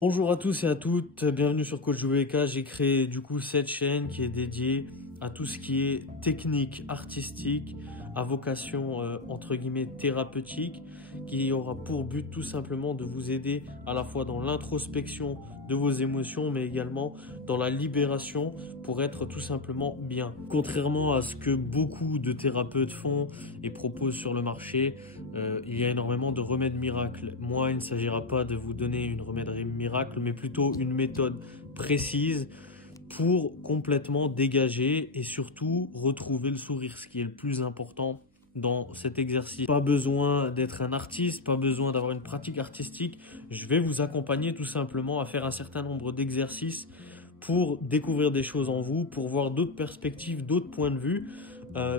Bonjour à tous et à toutes, bienvenue sur Coach WK. J'ai créé du coup cette chaîne qui est dédiée à tout ce qui est technique, artistique, à vocation entre guillemets thérapeutique, qui aura pour but tout simplement de vous aider à la fois dans l'introspection de vos émotions, mais également dans la libération pour être tout simplement bien. Contrairement à ce que beaucoup de thérapeutes font et proposent sur le marché, il y a énormément de remèdes miracles. Moi, il ne s'agira pas de vous donner une remède miracle, mais plutôt une méthode précise pour complètement dégager et surtout retrouver le sourire, ce qui est le plus important dans cet exercice. Pas besoin d'être un artiste, pas besoin d'avoir une pratique artistique. Je vais vous accompagner tout simplement à faire un certain nombre d'exercices pour découvrir des choses en vous, pour voir d'autres perspectives, d'autres points de vue.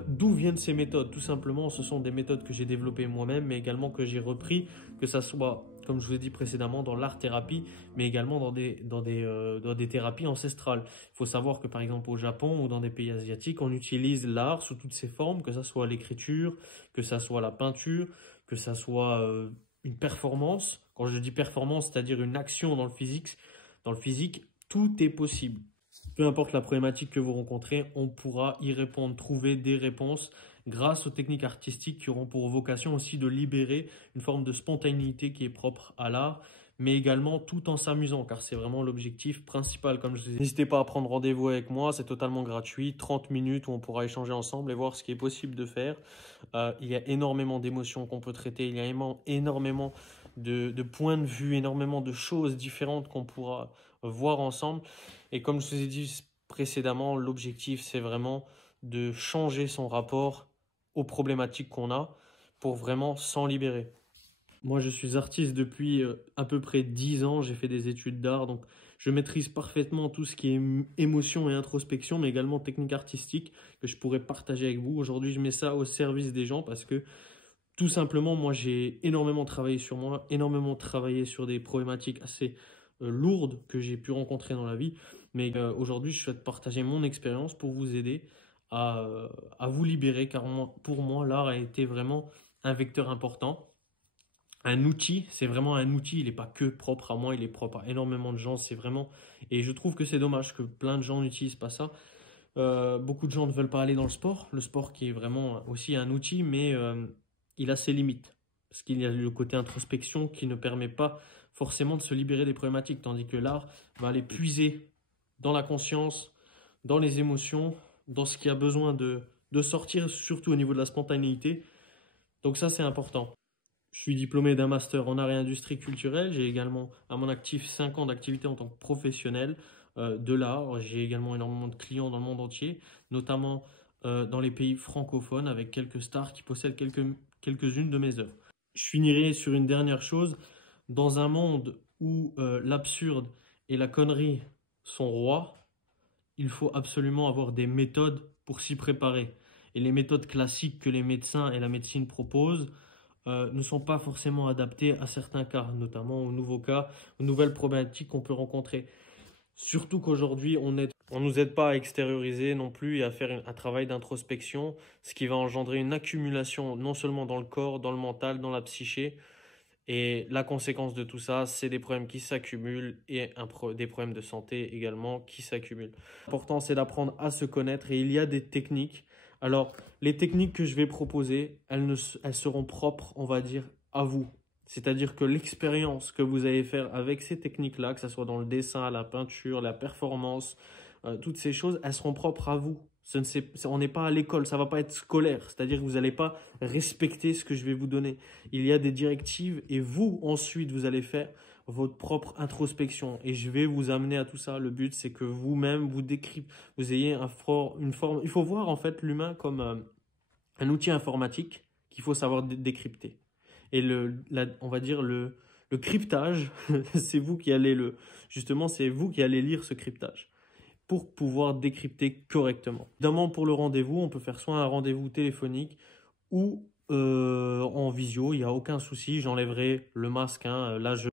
D'où viennent ces méthodes? Tout simplement, ce sont des méthodes que j'ai développées moi-même, mais également que j'ai repris, que ça soit, comme je vous ai dit précédemment, dans l'art-thérapie, mais également dans des thérapies ancestrales. Il faut savoir que par exemple au Japon ou dans des pays asiatiques, on utilise l'art sous toutes ses formes, que ça soit l'écriture, que ça soit la peinture, que ça soit une performance. Quand je dis performance, c'est-à-dire une action dans le physique, tout est possible. Peu importe la problématique que vous rencontrez, on pourra y répondre, trouver des réponses grâce aux techniques artistiques qui auront pour vocation aussi de libérer une forme de spontanéité qui est propre à l'art, mais également tout en s'amusant, car c'est vraiment l'objectif principal. Comme je vous ai dit, n'hésitez pas à prendre rendez-vous avec moi, c'est totalement gratuit, 30 minutes où on pourra échanger ensemble et voir ce qui est possible de faire. Il y a énormément d'émotions qu'on peut traiter, il y a énormément de points de vue, énormément de choses différentes qu'on pourra voir ensemble. Et comme je vous ai dit précédemment, l'objectif, c'est vraiment de changer son rapport aux problématiques qu'on a pour vraiment s'en libérer. Moi, je suis artiste depuis à peu près 10 ans. J'ai fait des études d'art, donc je maîtrise parfaitement tout ce qui est émotion et introspection, mais également technique artistique que je pourrais partager avec vous. Aujourd'hui, je mets ça au service des gens parce que tout simplement, moi, j'ai énormément travaillé sur moi, énormément travaillé sur des problématiques assez lourdes que j'ai pu rencontrer dans la vie. Mais aujourd'hui, je souhaite partager mon expérience pour vous aider à vous libérer, car pour moi, l'art a été vraiment un vecteur important. Un outil, c'est vraiment un outil, il n'est pas que propre à moi, il est propre à énormément de gens, c'est vraiment... Et je trouve que c'est dommage que plein de gens n'utilisent pas ça. Beaucoup de gens ne veulent pas aller dans le sport qui est vraiment aussi un outil, mais il a ses limites. Parce qu'il y a le côté introspection qui ne permet pas forcément de se libérer des problématiques, tandis que l'art va aller puiser dans la conscience, dans les émotions, dans ce qui a besoin de sortir, surtout au niveau de la spontanéité. Donc ça, c'est important. Je suis diplômé d'un master en art et industrie culturelle. J'ai également à mon actif 5 ans d'activité en tant que professionnel de l'art. J'ai également énormément de clients dans le monde entier, notamment dans les pays francophones avec quelques stars qui possèdent quelques-unes de mes œuvres. Je finirai sur une dernière chose. Dans un monde où l'absurde et la connerie sont rois, il faut absolument avoir des méthodes pour s'y préparer. Et les méthodes classiques que les médecins et la médecine proposent ne sont pas forcément adaptées à certains cas, notamment aux nouveaux cas, aux nouvelles problématiques qu'on peut rencontrer. Surtout qu'aujourd'hui, on nous aide pas à extérioriser non plus et à faire un travail d'introspection, ce qui va engendrer une accumulation non seulement dans le corps, dans le mental, dans la psyché. Et la conséquence de tout ça, c'est des problèmes qui s'accumulent et des problèmes de santé également qui s'accumulent. L'important, c'est d'apprendre à se connaître et il y a des techniques. Alors, les techniques que je vais proposer, elles seront propres, on va dire, à vous. C'est-à-dire que l'expérience que vous allez faire avec ces techniques-là, que ce soit dans le dessin, la peinture, la performance, toutes ces choses, elles seront propres à vous. On n'est pas à l'école, ça va pas être scolaire. C'est-à-dire que vous n'allez pas respecter ce que je vais vous donner. Il y a des directives et vous, ensuite, vous allez faire votre propre introspection. Et je vais vous amener à tout ça. Le but, c'est que vous-même, vous ayez une forme. Il faut voir, en fait, l'humain comme un outil informatique qu'il faut savoir décrypter. Et on va dire le cryptage, justement, c'est vous qui allez lire ce cryptage pour pouvoir décrypter correctement. Évidemment, pour le rendez-vous, on peut faire soit un rendez-vous téléphonique ou en visio, il n'y a aucun souci, j'enlèverai le masque. Hein. Là,